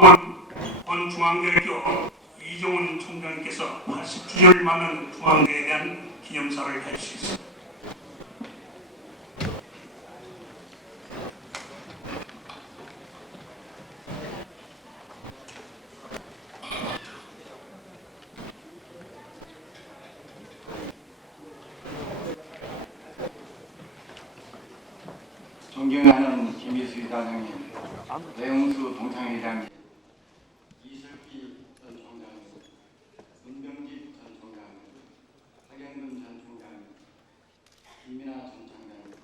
원 중앙대학교 이종훈 총장님께서 80주년을 맞는 중앙대에 대한 기념사를 해주시겠습니다. 존경하는 김희수 이사장님, 배용수 동창회장님, 이슬기 전 총장님, 문병집 전 총장님, 하경근 전 총장님, 김민아 전 총장님,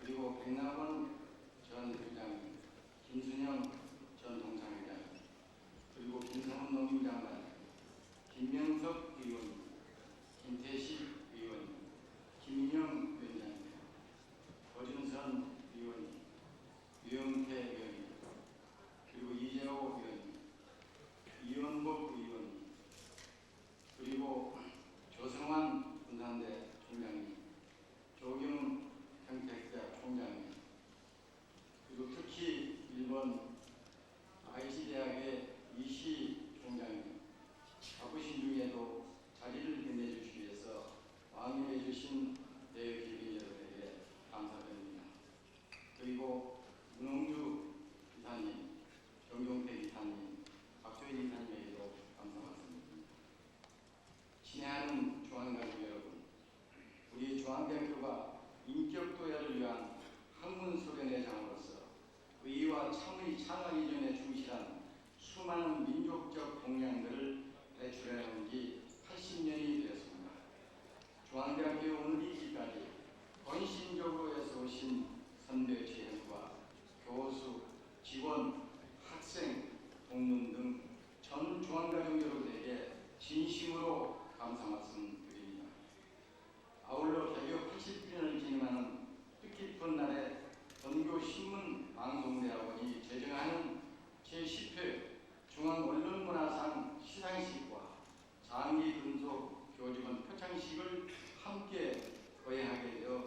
그리고 백남원 전 부장님, 김순영 전 동창회장님, 그리고 김성훈 농림장관, 김명석 의원님, 김태식 의원님, 김인영 위원장님, 고준선 의원님, 유영태 의원님, 그리고 이재호 의원님, 이원복 의원님, 그리고 조성환 군산대 총장님, 조경훈 평택대학 총장님, 그리고 특히 일본 IC대학의 이시 총장님, 바쁘신 중에도 자리를 빛내주시기 위해서 왕림해 주신 대외기업인 여러분에게 감사드립니다. 그리고 문홍주 기사님, 정종태 기사님, 박조인 기사님에게도 감사 말씀드립니다. 친애하는 중앙대학교 여러분, 우리 중앙대학교가 인격도약을 위한 학문 소련의 장으로서 의와 참의 창학 이전에 충실한 수많은 민족적 공약들을 배출해온 지 80년이 되었습니다. 중앙대학교 오늘 이 시까지 헌신적으로 애써오신 선배 지혜과 교수, 직원, 학생, 동문 등 전 중앙가족 여러분에게 진심으로 감사 말씀드립니다. 아울러 개교 80주년을 기념하는 뜻깊은 날에 전교신문 방송대학원이 제정하는 제10회 중앙언론문화상 시상식과 장기근속 교직원 표창식을 함께 거행하게 되어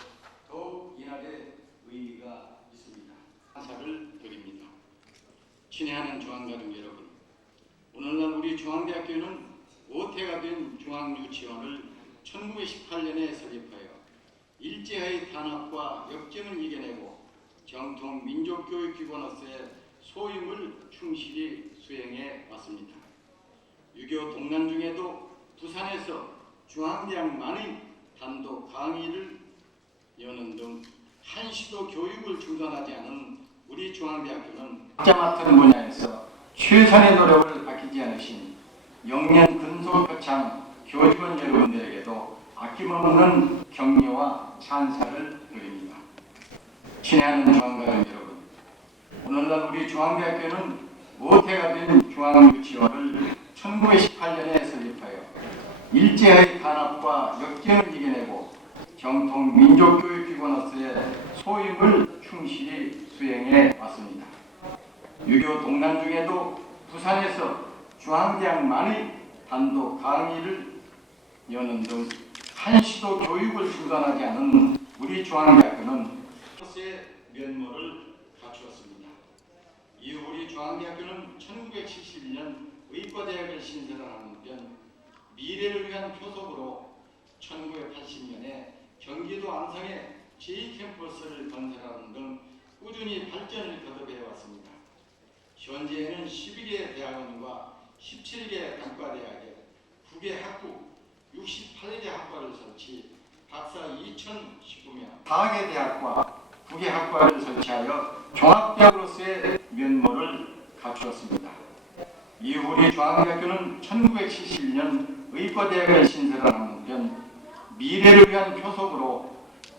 더욱 이날의 의미가 있습니다. 감사를 드립니다. 친애하는 중앙가족 여러분, 오늘날 우리 중앙대학교는 5태가 된 중앙유치원을 1918년에 설립하여 일제의 탄압과 역정을 이겨내고 정통 민족교육기관으로서의 소임을 충실히 수행해 왔습니다. 6.25 동란 중에도 부산에서 중앙대학만의 단독 강의를 여는 등 한시도 교육을 중단하지 않은 우리 중앙대학교는 각자 맡은 분야에서 최선의 노력을 아끼지 않으신 영년 근속표창 교직원 여러분들에게도 아낌없는 격려와 찬사를 드립니다. 친애하는 중앙가족 여러분, 오늘날 우리 중앙대학교는 5태가 된 중앙유치원을 1918년에 설립하여 일제의 탄압과 역정을 이겨내고 정통 민족교육기관으로서의 소임을 충실히 수행해 왔습니다. 6.25 동란 중에도 부산에서 중앙대학만의 단독 강의를 여는 등 한시도 교육을 중단하지 않은 우리 중앙대학교는 의 면모를 갖추었습니다. 이후 우리 중앙대학교는 1971년 의과대학을 신설하는 한편 미래를 위한 표석으로 1980년에 경기도 안성에 제2캠퍼스를 건설하는 등 꾸준히 발전을 거듭해 왔습니다. 현재에는 12개 대학원과 17개 단과대학에 9개 학부, 68개 학과를 설치, 박사 2,019명, 4개 대학과 9개 학과를 설치하여 종합대학으로서의 면모를 갖추었습니다. 이후 우리 중앙대학교는 1971년 의과대학을 신설하는 한편 미래를 위한 표석으로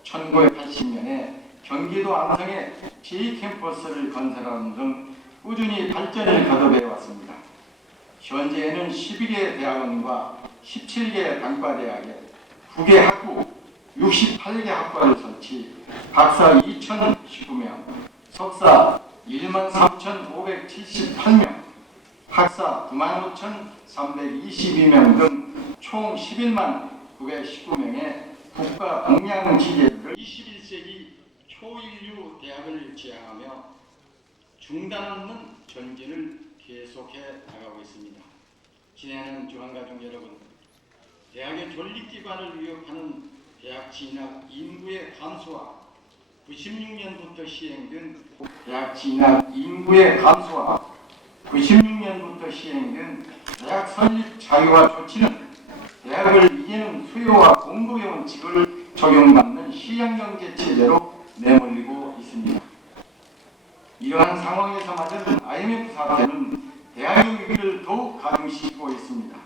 1980년에 경기도 안성에 제2캠퍼스를 건설하는 등 꾸준히 발전을 거듭해 왔습니다. 현재에는 12개 대학원과 17개 단과대학에 9개 학부, 68개 학과를 설치, 박사 2,019명, 석사 13,578명, 학사 95,322명 등 총 11만 919명의 국가 동양 지대를 21세기 초인류 대학을 지향하며 중단 없는 전진을 계속해 나가고 있습니다. 진행하는 중앙가족 여러분, 대학의 존립기관을 위협하는 대학 진학 인구의 감소와 96년부터 시행된 대학 진학 인구의 감소와 96년부터 시행된 대학 설립 자유화 조치는 대학을 이기는 수요와 공급의 원칙을 적용받는 시장경제 체제로 내몰리고 있습니다. 이러한 상황에서 맞은 IMF 사태는 대학의 위기를 더욱 가중시키고 있습니다.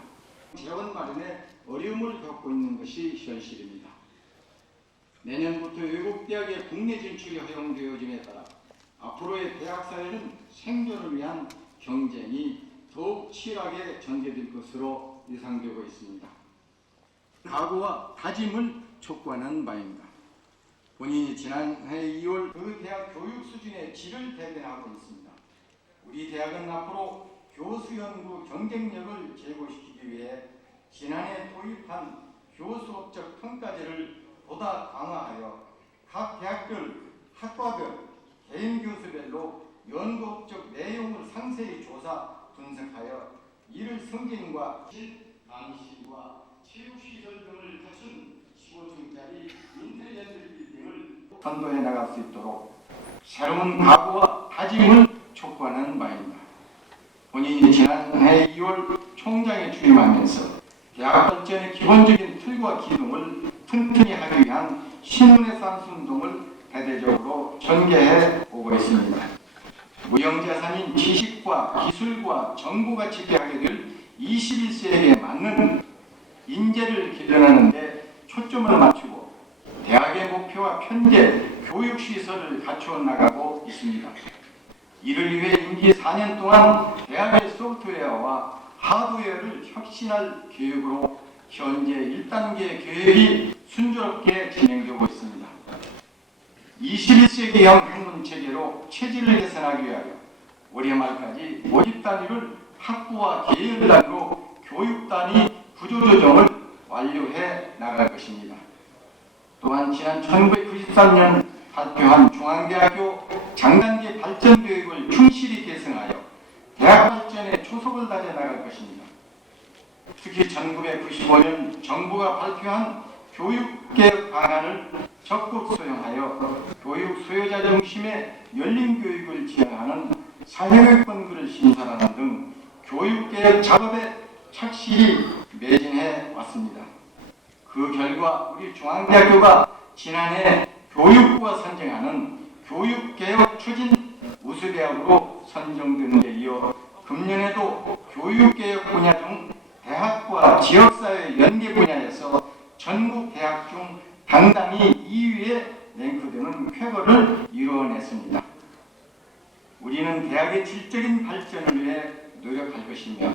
재원 마련에 어려움을 겪고 있는 것이 현실입니다. 내년부터 외국 대학의 국내 진출이 허용되어짐에 따라 앞으로의 대학 사회는 생존을 위한 경쟁이 더욱 치열하게 전개될 것으로 예상되고 있습니다. 각오와 다짐을 촉구하는 바입니다. 본인이 지난해 2월 그 대학 교육 수준의 질을 대변하고 있습니다. 우리 대학은 앞으로 교수 연구 경쟁력을 제고시키기 위해 지난해 도입한 교수업적 평가제를 보다 강화하여 각 대학별 학과별 개인 교수별로 연구업적 내용을 상세히 조사 분석하여 이를 승진과 강의실과 체육시설 등을 갖춘 15층짜리 인텔리전트 빌딩을 선도해 나갈 수 있도록 새로운 각오와 다짐을 촉구하는 바입니다. 본인이 지난해 2월 총장에 취임하면서 대학 발전의 기본적인 틀과 기둥을 튼튼히 하기 위한 신문의산수 운동을 대대적으로 전개해 오고 있습니다. 무형자산인 지식과 기술과 정보가 지배하게 될 21세기에 맞는 인재를 길러내는 데 초점을 맞추고 대학의 목표와 편제, 교육시설을 갖추어 나가고 있습니다. 이를 위해 임기 4년 동안 대학의 소프트웨어와 하드웨어를 혁신할 계획으로 현재 1단계 계획이 순조롭게 진행되고 있습니다. 21세기형 학문체계로 체질을 개선하기 위하여 올해 말까지 모집 단위를 학부와 계열 단위로 교육 단위 구조조정을 완료해 나갈 것입니다. 또한 지난 1993년 발표한 중앙대학교 장단기 발전 계획을 충실히 계승하여 대학 발전에 초석을 다져 나갈 것입니다. 특히 1995년 정부가 발표한 교육개혁 방안을 적극 수용하여 교육 수요자 중심의 열린 교육을 지향하는 사회교육 권고를 신설하는 등 교육개혁 작업에 착실히 매진해 왔습니다. 그 결과 우리 중앙대학교가 지난해 교육부가 선정하는 교육개혁 추진 우수대학으로 선정된 데 이어 금년에도 교육개혁 분야 중 대학과 지역사회 연계 분야에서 전국 대학 중 당당히 2위에 랭크되는 쾌거를 이루어냈습니다. 우리는 대학의 질적인 발전을 위해 노력할 것이며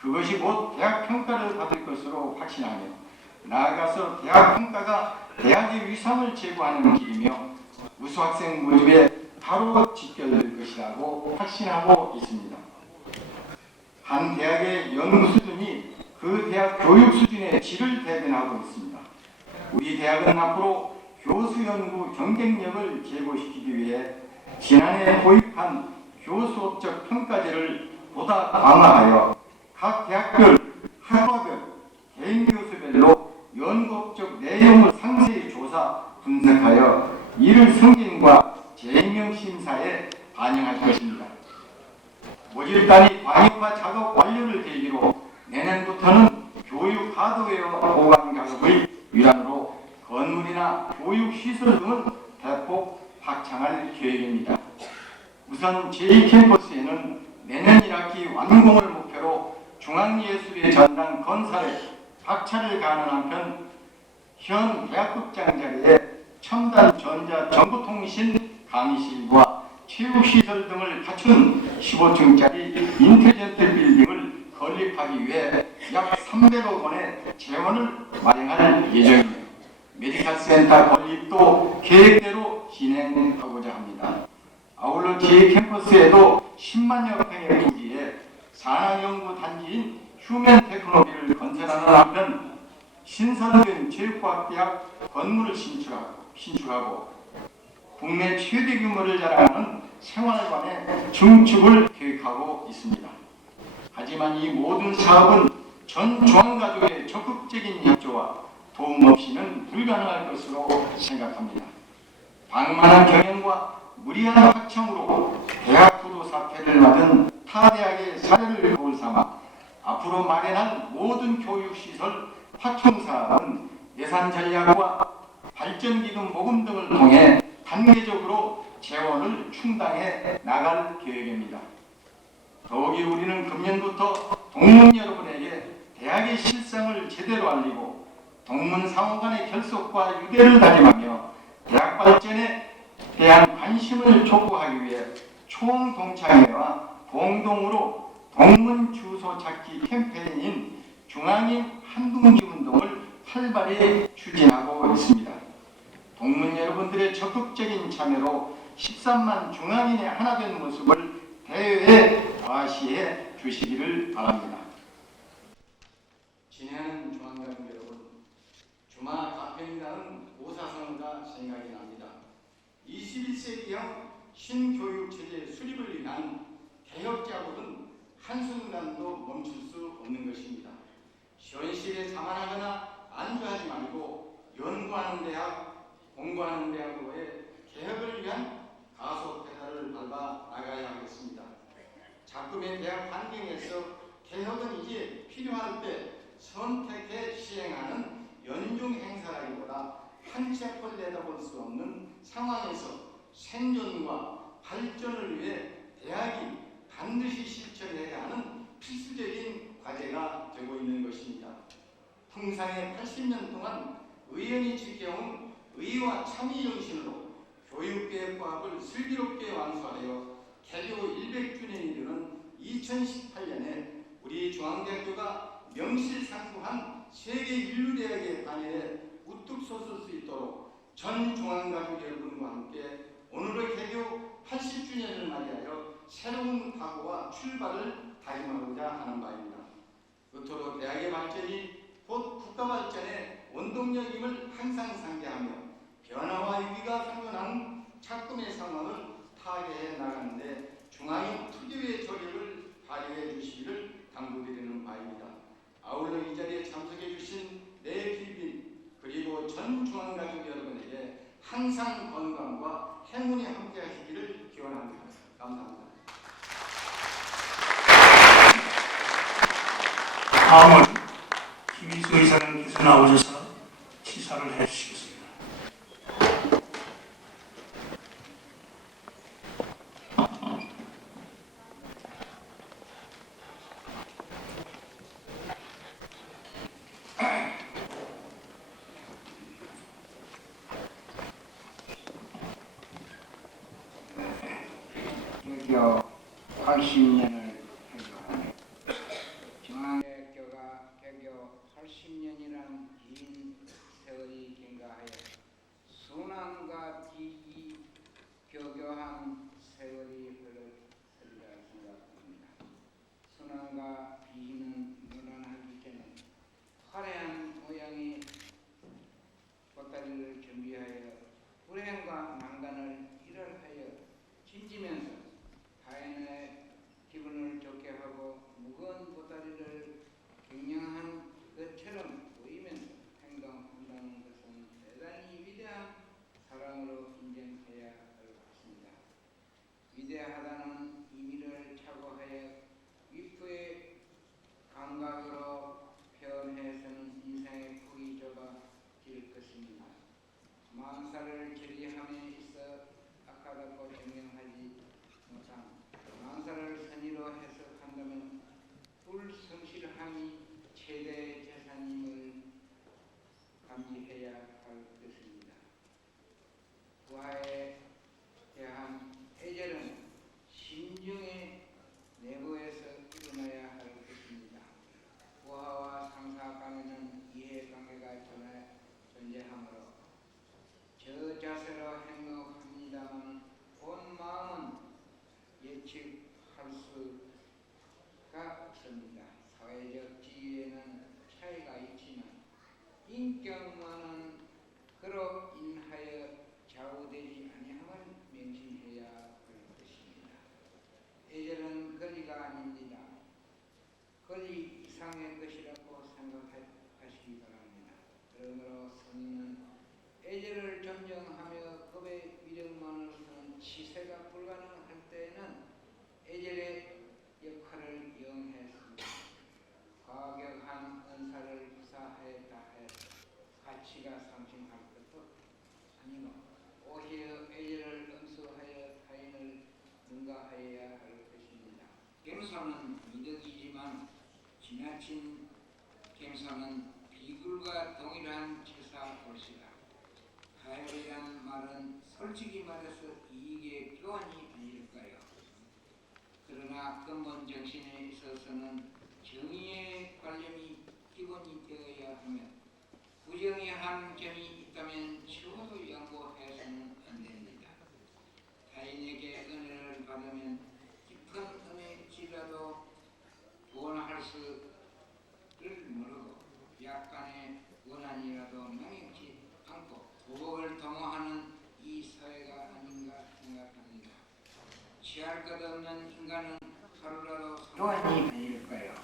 그것이 곧 대학 평가를 받을 것으로 확신하며 나아가서 대학 평가가 대학의 위상을 제고하는 길이며 우수학생 모집에 바로 직결될 것이라고 확신하고 있습니다. 한 대학의 연구 수준이 그 대학 교육 수준의 질을 대변하고 있습니다. 우리 대학은 앞으로 교수 연구 경쟁력을 제고시키기 위해 지난해 도입한 교수업적 평가제를 보다 강화하여 각 대학별, 학과별, 개인 교수별로 연구업적 내용을 상세히 조사 분석하여 이를 승진과 재임용 심사에 반영할 것입니다. 모집단이 과학화 작업 완료를 계기로 내년부터는 교육 하드웨어 보강 작업의 일환으로 건물이나 교육 시설 등을 대폭 확장할 계획입니다. 우선 제2캠퍼스에는 내년 1학기 완공을 목표로 중앙예술의 전당 건설에 박차를 가하는 한편 현 대학극장 자리에 첨단 전자 정보통신 강의실과 체육시설 등을 갖춘 15층짜리 인텔리전트 빌딩을 건립하기 위해 약 300억 원의 재원을 마련할 예정입니다. 메디컬 센터 건립도 계획대로 진행하고자 합니다. 아울러 제2캠퍼스에도 10만여 평의 부지에 산학연구 단지인 휴먼 테크노비를 건설하는 한편 신설된 체육과학대학 건물을 신축하고 국내 최대 규모를 자랑하는 생활관의 증축을 계획하고 있습니다. 하지만 이 모든 사업은 전 중앙가족의 적극적인 협조와 도움 없이는 불가능할 것으로 생각합니다. 방만한 경영과 무리한 확장으로 대학 부도 사태를 맞은 타 대학의 사례를 거울 삼아 앞으로 마련할 모든 교육시설 확충 사업은 예산 전략과 발전기금 모금 등을 통해 단계적으로 재원을 충당해 나갈 계획입니다. 더욱이 우리는 금년부터 동문 여러분에게 대학의 실상을 제대로 알리고 동문 상호 간의 결속과 유대를 다짐하며 대학 발전에 대한 관심을 촉구하기 위해 총동창회와 공동으로 동문 주소 찾기 캠페인인 중앙인 한둥기 운동을 활발히 추진하고 있습니다. 동문 여러분들의 적극적인 참여로 13만 중앙인의 하나 된 모습을 대회에 과시해 주시기를 바랍니다. 지내는 중앙가족 여러분, 주마 가평이라는 오사성어가 생각이 납니다. 21세기형 신교육체제 수립을 위한 개혁작업은 한순간도 멈출 수 없는 것입니다. 현실에 자만하거나 안주하지 말고 연구하는 대학, 공부하는 대학으로의 개혁을 위한 가속 페달을 밟아 나가야 하겠습니다. 작품의 대학 환경에서 개혁은 이제 필요할 때 선택해 시행하는 연중 행사라기보다 한 치 앞을 내다볼 수 없는 상황에서 생존과 발전을 위해 대학이 반드시 실천해야 하는 필수적인 과제가 되고 있는 것입니다. 풍상의 80년 동안 의원이 지켜온 의와 참의 정신으로 교육개혁과학을 슬기롭게 완수하여 개교 100주년이 되는 2018년에 우리 중앙대학교가 명실상부한 세계인류대학의 반열에 우뚝 솟을 수 있도록 전 중앙가족 여러분과 함께 오늘의 개교 80주년을 맞이하여 새로운 각오와 출발을 다짐하고자 하는 바입니다. 끝으로 대학의 발전이 곧 국가 발전의 원동력임을 항상 상기하며 변화와 위기가 상존하는 작품의 상황을 타개해 나가는데 중앙인 특유의 조력을 발휘해 주시기를 당부드리는 바입니다. 아울러 이 자리에 참석해 주신 내 필빈 그리고 전 중앙가족 여러분에게 항상 건강과 행운이 함께 하시기를 기원합니다. 감사합니다. 다음은 김희수 의사님께서 나오셔서 시사를 해주시겠습니다. 개교 80년을 행사하네. 중앙대학교가 개교 80년이란 긴 세월이 경과하여 순환과 뒤이 교교한 세월이 흘렀으리라 생각합니다. 순환과 비는 무난하기 전에 화려한 모양의 보따리를 준비하여 불행과 난간을 일월하여 진지면서 타인의 기분을 좋게 하고 무거운 보따리를 경영한 것처럼 보이면서 행동한다는 것은 대단히 위대한 사랑으로 인정해야 할 것 같습니다. 위대하다는 의미를 착오하여 위프의 감각으로 표현해서는 인생의 폭이 좁아질 것입니다. 만사를 제리함에 있어 악하다고 증명하지 못한 만사를 선의로 해석한다면 불성실함이 최대 재산임을 감지해야 할 것입니다. 부하에 대한 애절은 심중의 내부에서 일어나야 할 것입니다. 부하와 상사 간에는 이해관계가 존재하므로 저 자세로 행동합니다만 본 마음은 예측할 수가 없습니다. 사회적 지위에는 차이가 있지만 인격만은 그로 인하여 좌우되지 심정으로 선임은 애제를 존경하며 법의 위력만으로서는 치세가 불가능할 때에는 애제의 역할을 이용했습니다. 과격한 은사를 구사하였다 해서 가치가 상승할 것도 아니고 오히려 애제를 엄수하여 타인을 능가하여야 할 것입니다. 겸손은 미덕이지만 지나친 겸손은 비굴과 동일한 제사 볼시다. 가열이란 말은 솔직히 말해서 이익의 교환이 아닐까요? 그러나 근본 정신에 있어서는 정의의 관념이 기본이 되어야 하며 부정의한 점이 있다면 적어도 양보해서는 안 됩니다. 타인에게 은혜를 받으면 깊은 은혜일지라도 구원할 수를 모르고 약간의 원한이라도 망해지 않고 보복을 도모하는 이 사회가 아닌가 생각합니다. 취할 것 없는 인간은 하루라도 교환이 아닐까요?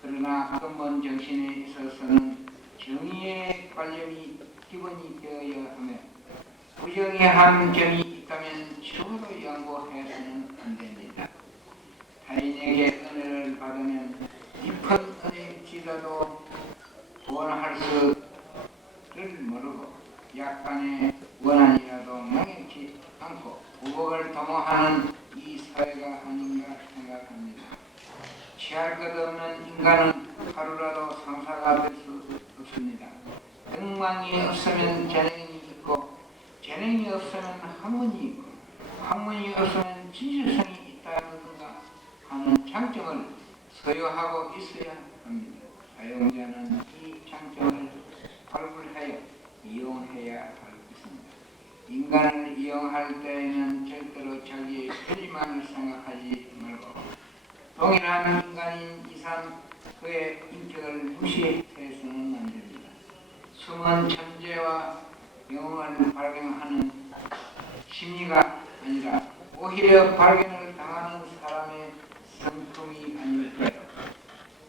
그러나 근본 정신에 있어서는 정의의 관념이 기본이 되어야 하며 부정의한 점이 있다면 적어도 양보해서는 안 됩니다. 타인에게 은혜를 받으면 깊은 은혜일지라도 구원할 수를 모르고 약간의 원한이라도 망해지 않고 보복을 도모하는 이 사회가 아닌가 생각합니다. 취할 것 없는 인간은 하루라도 상사가 될 수 없습니다. 등망이 없으면 재능이 있고 재능이 없으면 학문이 있고 학문이 없으면 진실성이 있다든가 하는 장점을 소유하고 있어야 합니다. 사용자는 이 장점을 발굴하여 이용해야 할 것입니다. 인간을 이용할 때에는 절대로 자기의 편의만을 생각하지 말고 동일한 인간인 이상 그의 인격을 무시해서는 안 됩니다. 숨은 천재와 영웅을 발견하는 심리가 아니라 오히려 발견을 당하는 사람의 성품이 아닐까요?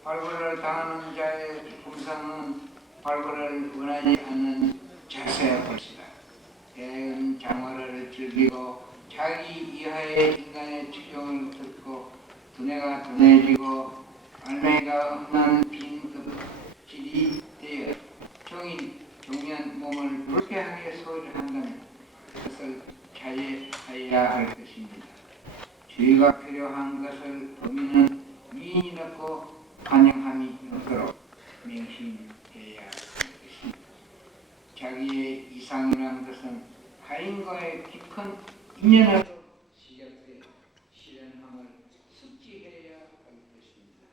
발굴을 당하는 자의 품성은 발굴을 원하지 않는 자세의 것이다. 대응 장어를 즐기고 자기 이하의 인간의 추종을 듣고 두뇌가 둔해지고 알맹이가 없는 빈 껍질이 되어 종면 몸을 불쾌하게 소리한다면 그것을 자제하여야 할 것입니다. 주의가 필요한 것을 범인은 미인이라고 반영함이 없도록 명심해야 할 것입니다. 자기의 이상이라는 것은 타인과의 깊은 인연으로 시작돼 실현함을 숙지해야 할 것입니다.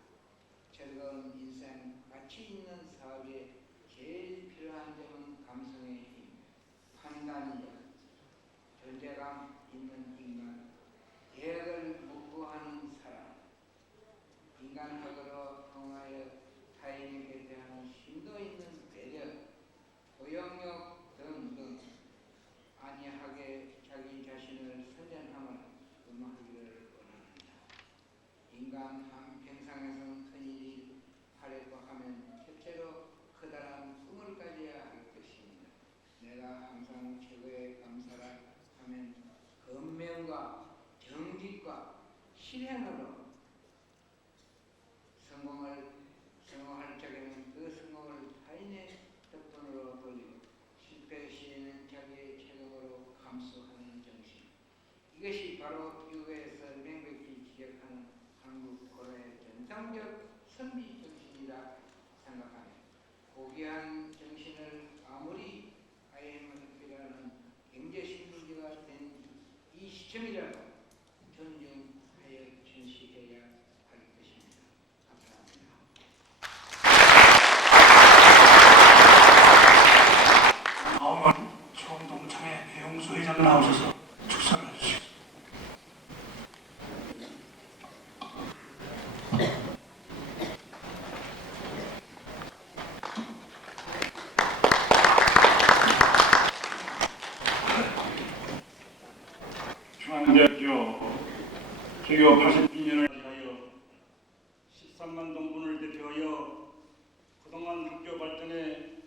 즐거운 인생, 가치 있는 사업에 제일 필요한 점은 감성의 힘, 판단력, 존재감 있는 인간, 계획을 묵고하는 사람, 인간학으로 통하여 타인에게 대한 심도 있는 배려, 포용력 등등 안이하게 자기 자신을 선전함을 음하기를 원합니다. 인간 한평생에서는 큰일이 하려고 하면 첫째로 커다란 꿈을 가져야 할 것입니다. 내가 항상 최고의 감사라 하면 근면과 정직과 실행으로 성공할 적에는 그 성공을 타인의 덕분으로 돌리고 실패 시에는 자기의 책임으로 감수하는 정신. 이것이 바로 미국에서 명백히 지적하는 한국 고려의 전통적 선비 정신이라 생각하며 고귀한 정신을 아무리 IMF라는 경제신문지가 된 이 시점이라도 존중하여 전시해야 할 것입니다. 감사합니다. 다음은 총동창회 배용수 회장 나오셔서 축사를 해주시겠습니다. 중앙대학교 개교 82년을 위하여 13만 동분을 대표하여 그동안 학교 발전에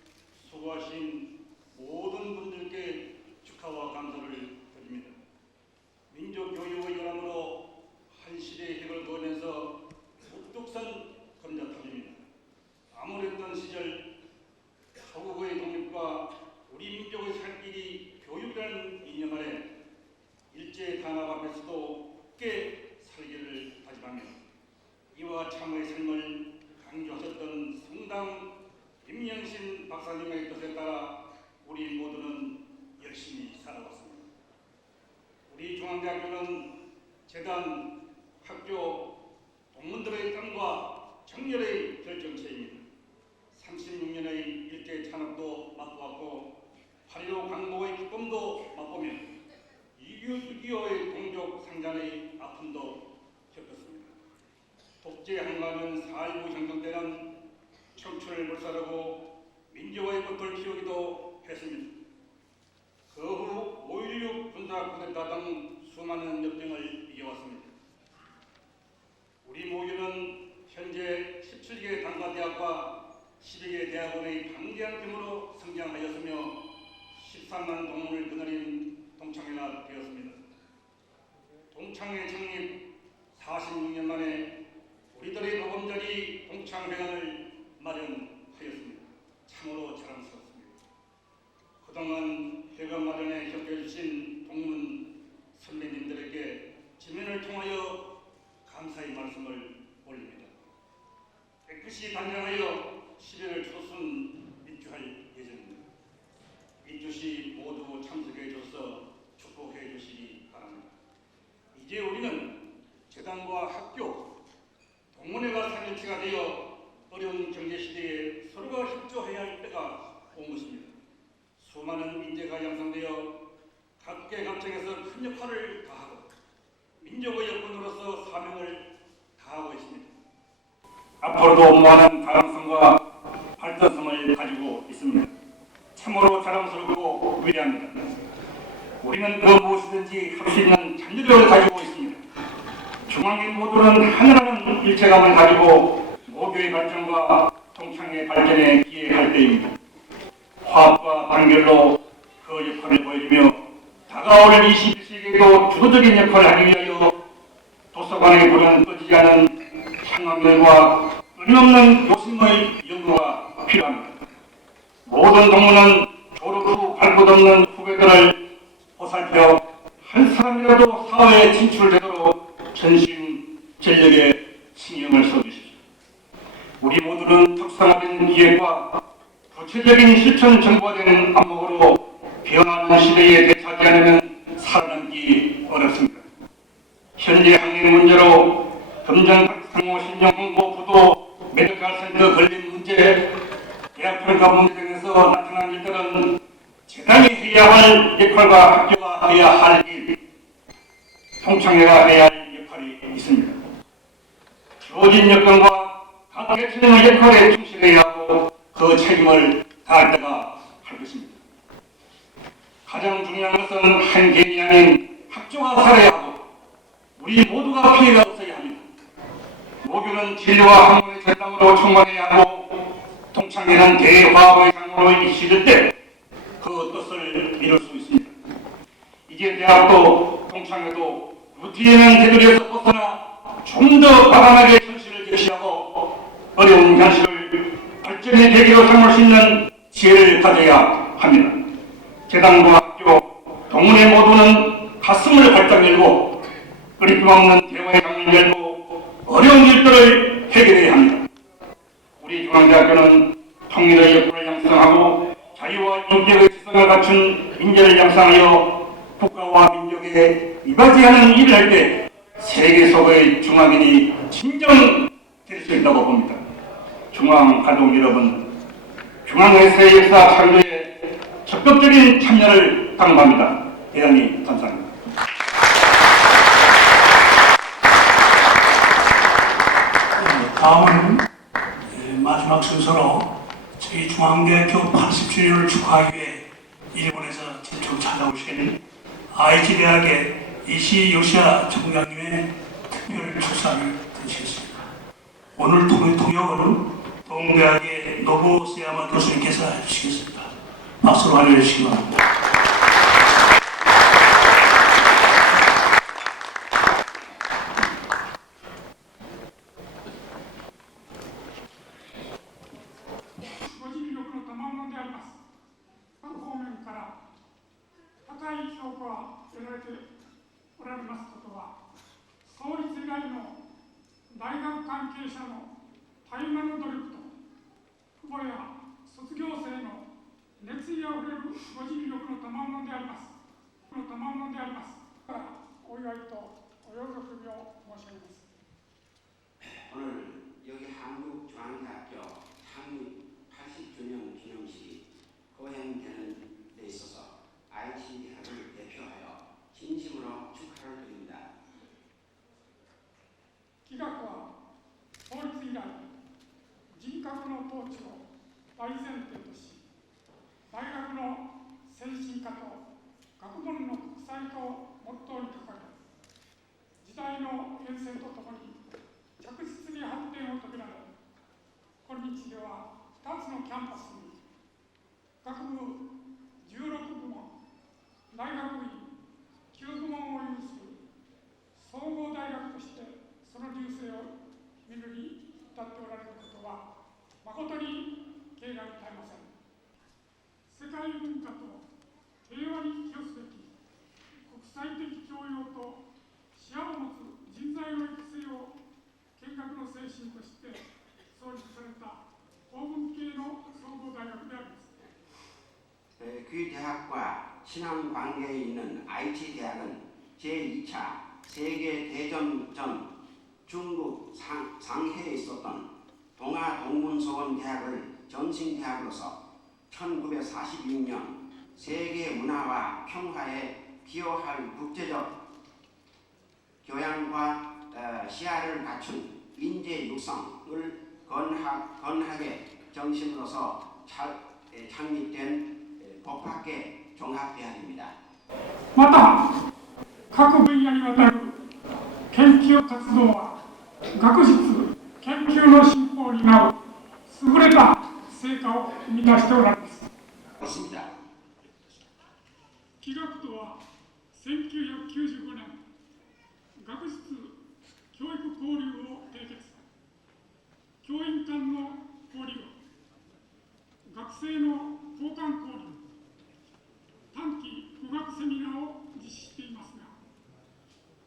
독재 한가하는 4.19 혁명 때는 청춘을 몰살하고 민족의 꽃을 키우기도 했습니다. 그 후 5.16 군사 쿠데타 등 수많은 역경을 이겨왔습니다. 우리 모교는 현재 17개 단과대학과 12개 대학원의 강대한 규모로 성장하였으며 13만 동문을 거느린 동창회가 되었습니다. 동창회 창립 46년 만에 우리들의 보금자리 동창회관을 마련하였습니다. 참으로 자랑스럽습니다. 그동안 회관 마련에 협조해주신 동문 선배님들에게 지면을 통하여 감사의 말씀을 올립니다. 깨끗이 단장하여 11월 초순 입주할 예정입니다. 입주시 모두 참석해 줘서 축복해 주시기 바랍니다. 이제 우리는 재단과 학교, 동문회가 삼일체가 되어 어려운 경제시대에 서로가 협조해야 할 때가 온 것입니다. 수많은 인재가 양성되어 각계각층에서 큰 역할을 다하고 민족의 일꾼으로서 사명을 다하고 있습니다. 앞으로도 무한한 가능성과 발전성을 가지고 있습니다. 참으로 자랑스럽고 위대합니다. 우리는 그 무엇이든지 할 수 있는 잠재력을 가지고 있습니다. 중앙인 모두는 하나라는 일체감을 가지고 모교의 발전과 동창회 발전에 기여할 때입니다. 화합과 단결로 그 역할을 보여주며 다가올 21세기에도 주도적인 역할을 하기 위하여 도서관의 불은 꺼지지 않은 향학열과 끊임없는 교심의 연구가 필요합니다. 모든 동문은 졸업 후 갈 곳 없는 후배들을 보살펴 한 사람이라도 사회에 진출되도록 전심전력에 신경을 써주십시오. 우리 모두는 특성화된 기획과 구체적인 실천 정보화되는 안목으로 변화하는 시대에 대처하지 않으면 살아남기 어렵습니다. 현재 학령 문제로 금전 상호 신용 홍보 부도 메디컬 센터 걸린 문제, 대학 평가 문제 등에서 나타난 일들은 재단이 해야 할 역할과 학교가 해야 할 일, 동창회가 해야 할 역할이 있습니다. 주어진 여건과 각 계층의 역할에 충실해야 하고 그 책임을 다할 때가 할 것입니다. 가장 중요한 것은 한 개인이 아닌 학교가 살아야 하고 우리 모두가 피해가 없어야 합니다. 모교는 진료와 학문의 전당으로 충만해야 하고 동창회는 대화합의 장으로 이시될 때 그 뜻을 이룰 수 있습니다. 이제 대학도 동창회도 루틴한 테두리에서 벗어나 좀 더 과감하게 현실을 제시하고 어려운 현실을 발전의 계기로 삼을 수 있는 지혜를 가져야 합니다. 재단과 학교, 동문회 모두는 가슴을 활짝 열고 끊임 없는 대화의 장을 열고 어려운 일들을 해결해야 합니다. 우리 중앙대학교는 통일의 역사를 양성하고 자유와 인격의 지성을 갖춘 인재를 양성하여 국가와 민족에 이바지하는 일을 할 때 세계 속의 중앙인이 진정될 수 있다고 봅니다. 중앙 가족 여러분, 중앙회의 역사 창조에 적극적인 참여를 당부합니다. 대단히 감사합니다. 다음은 마지막 순서로 저희 중앙대학교 80주년을 축하하기 위해 일본에서 직접 찾아오신 아이치 대학의 이시 요시아 총장님의 특별 축사를 드리겠습니다. 오늘 통역은 동대학의 노부 세야마 교수님께서 해주시겠습니다. 박수로 알려주시기 바랍니다. 오늘 여기 한국중앙대학교 창립 80주년 기념식이 거행되는 데 있어서 IH 대학을 대표하여 진심으로 축하를 드립니다. 企画はをモットーに掲げ、時代の変遷とともに着実に発展を遂げられ、今日では2つのキャンパスに学部16部門、大学院9部門を有する総合大学としてその隆盛を巡り至っておられることは誠に敬愛に堪えません。世界文化と平和に寄与すべき国際的教養と視野を持つ人材の育成を見学の精神として創立された欧文系の総合大学であります。 그 대학과 친한 관계에 있는 IT 대학은 제2차 세계 대전 전 중국 상해에 있었던 동아동문소원 대학을 전승대학으로서 1946년 세계 문화와 평화에 기여할 국제적 교양과 시야를 갖춘 인재 육성을 건하게 정신으로서 창립된 법학계 종합대학입니다. また各分野にわたる研究活動は学術研究の進歩を担う優れた成果を生み出しておられます。 그렇습니다. 気学とは1995年学術教育交流を締結、教員間の交流、学生の交換交流、短期語学セミナーを実施していますが、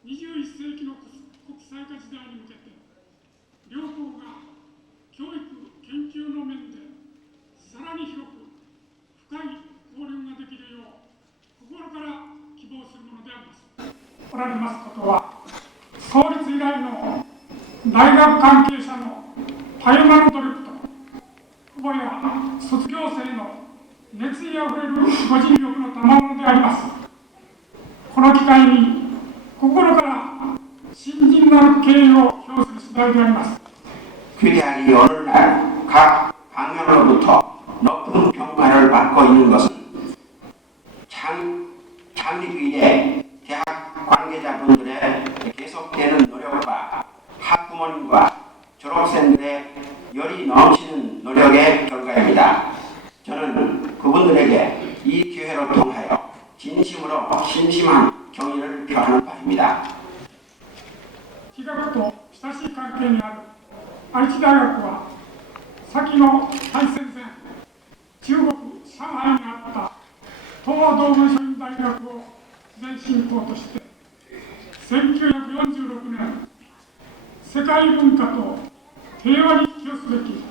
21世紀の国際化時代に向けて両校が教育研究の面でさらに広く深い交流ができるよう心から希望するものであります。おられますことは、創立以来の大学関係者のたゆまぬ努力と父母や卒業生の熱意あふれるご尽力の賜物であります。この機会に心から信心なる敬意を表する次第であります。 그 대학이 오늘날 각 방면으로부터 높은 평가를 받고 있는 것은 창립 이래 대학 관계자분들의 계속되는 노력과 학부모님과 졸업생들의 열이 넘치는 노력의 결과입니다. 저는 그분들에게 이 기회를 통하여 진심으로 심심한 경의를 표하는 바입니다. 気学と親しい関係にある愛知大学は、先の大戦前、中国・上海にあった東亜道具書院大学を前身校として、1946年、世界文化と平和に寄与すべき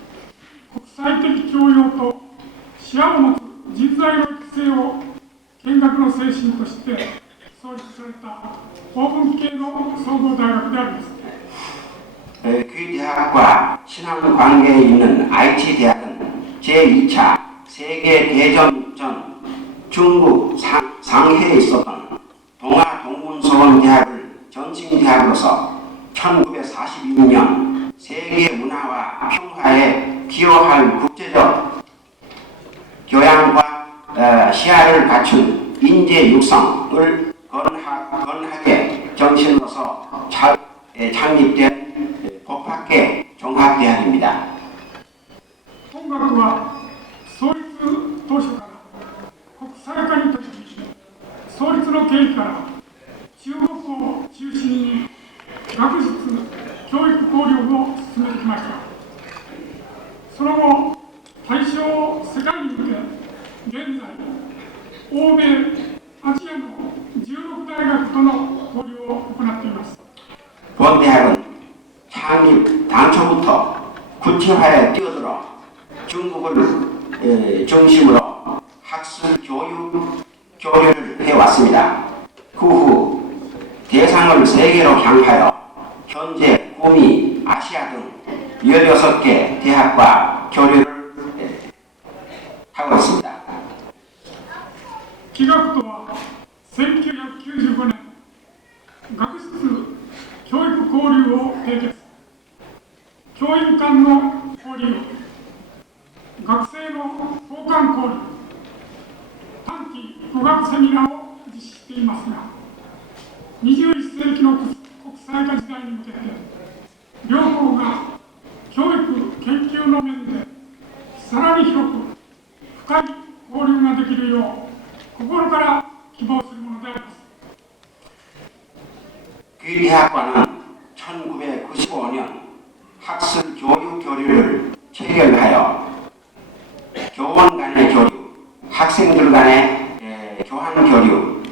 国際的教養と視野を持つ人材の育成を見学の精神として創立された欧文系の総合大学であります。 그 대학과 친한 관계에 있는 IT 대학은 제2차 세계 대전 전 중국 상해에 있었던 동아동문소원 대학을 전승대학으로서 1946년 세계 문화와 평화에 기여할 국제적 교양과 시야를 갖춘 인재 육성을 건하게 정신으로서 창립된 법학계 종합대학입니다. 本学は創立当初から国際化に取り組み、創立の経緯から中国を中心に学術教育交流を進めてきました。その後、対象を世界に向け、現在欧米アジアの16大学との交流を行っています。 본 대학은 창립 당초부터 구체화에 뛰어들어 중국을 중심으로 학술 교류를 해왔습니다. 그 후 대상을 세계로 향하여 현재 구미, 아시아 등 16개 대학과 교류를 하고 있습니다. 気学とは1995年、学術教育交流を締結、教員間の交流、学生の交換交流、短期語学セミナーを実施していますが、21世紀の国際化時代に向けて両校が教育研究の面でさらに広く深い交流ができるよう心から希望するものであります。 귀대학과는 1995년 학술 교육 교류를 체결하여 교원 간의 교류, 학생들 간의 교환 교류,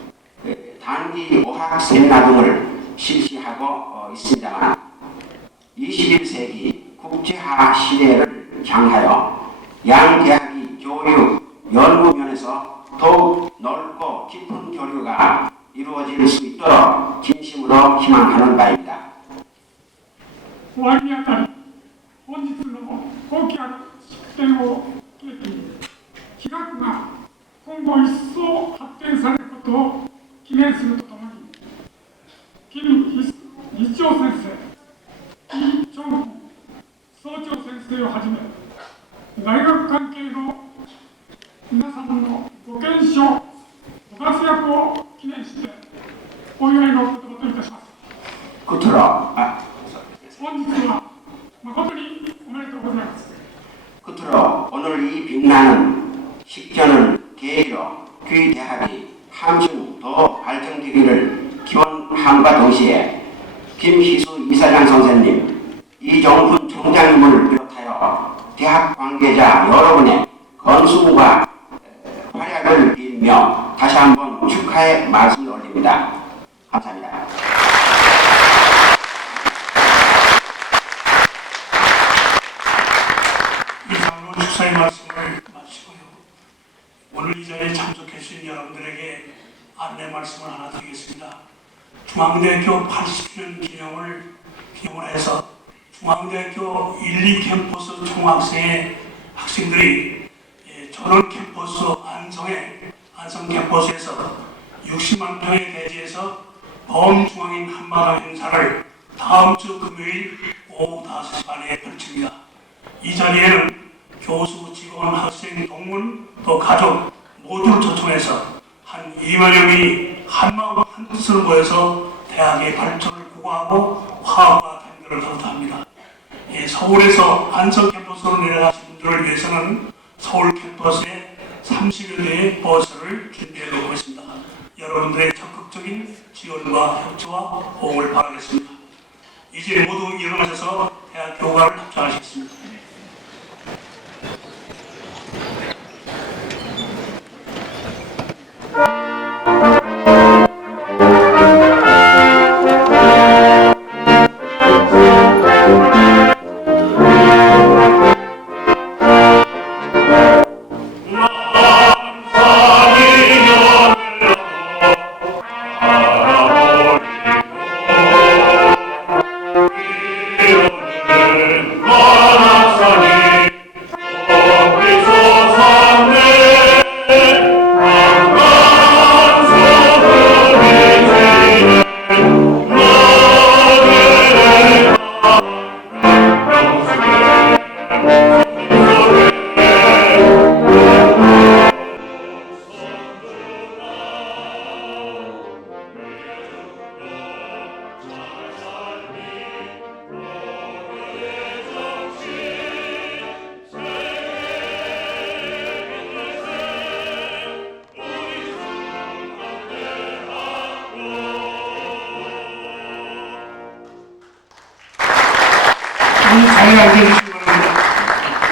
단기 어학 세미나 등을 실시하고 있습니다만 21세기 국제화 시대를 향하여 양 대학이 교육, 연구 면에서 더욱 넓고 깊은 교류가 이루어질 수 있도록 진심으로 희망하는 바입니다. 終わりにあたり、本日の大きな式典を契機に、企学が今後一層発展されることを記念するとともに、金日朝先生、イ・チョンフン総長先生をはじめ、大学関係の皆さんのご健勝、ご活躍を記念して、お祝いのお言葉といたします。 끝으로 끝으로 오늘 이 빛나는 식전을 계기로 귀대학이 한층 더 발전되기를 기원함과 동시에 김희수 이사장 선생님, 이종훈 총장님을 비롯하여 대학 관계자 여러분의 건수와 활약을 빌며 다시 한번 축하의 말씀을 올립니다. 감사합니다. 이상으로 축사의 말씀을 마치고요. 오늘 이 자리에 참석해 주신 여러분들에게 안내 말씀을 하나 드리겠습니다. 중앙대학교 80주년 기념을 해서 중앙대학교 1, 2캠퍼스 총학생의 학생들이 전원 캠퍼스 안성 캠퍼스에서 60만 평의 대지에서 범중앙인 한마당 행사를 다음 주 금요일 오후 5시 반에 펼칩니다. 이 자리에는 교수, 직원, 학생, 동문, 또 가족 모두를 초청해서 한 2만여 명이 한마음 한뜻으로 모여서 대학의 발전을 구가하고 화합과 단결을 하고자 합니다. 서울에서 안성 캠퍼스로 내려가신 분들을 위해서는 서울 캠퍼스에 30여 대의 버스를 준비해 놓고 있습니다. 여러분들의 적극적인 지원과 협조와 호응을 바라겠습니다. 이제 모두 일어나셔서 대학 교과를 합창하시겠습니다.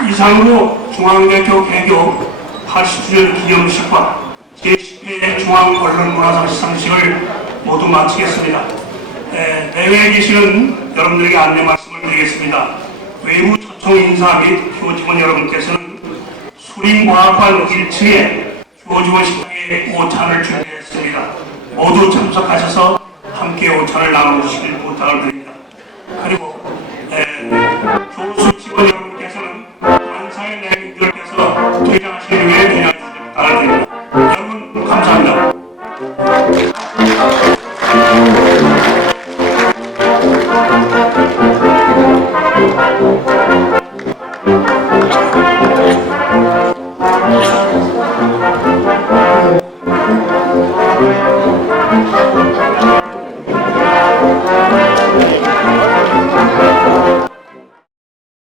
이상으로 중앙대학교 개교 80주년 기념식과 제10회 중앙언론문화상 시상식을 모두 마치겠습니다. 내외에 계시는 여러분들에게 안내 말씀을 드리겠습니다. 외부 초청 인사 및 교직원 여러분께서는 수림과학관 1층에 교직원 식당에 오찬을 준비했습니다. 모두 참석하셔서 함께 오찬을 나눠주시길 부탁을 드립니다. 그리고 교수 직원 여러분께서는 관사의 내민들께서 퇴장하시기 위해 퇴장하시길 부탁을 드립니다. 여러분 감사합니다.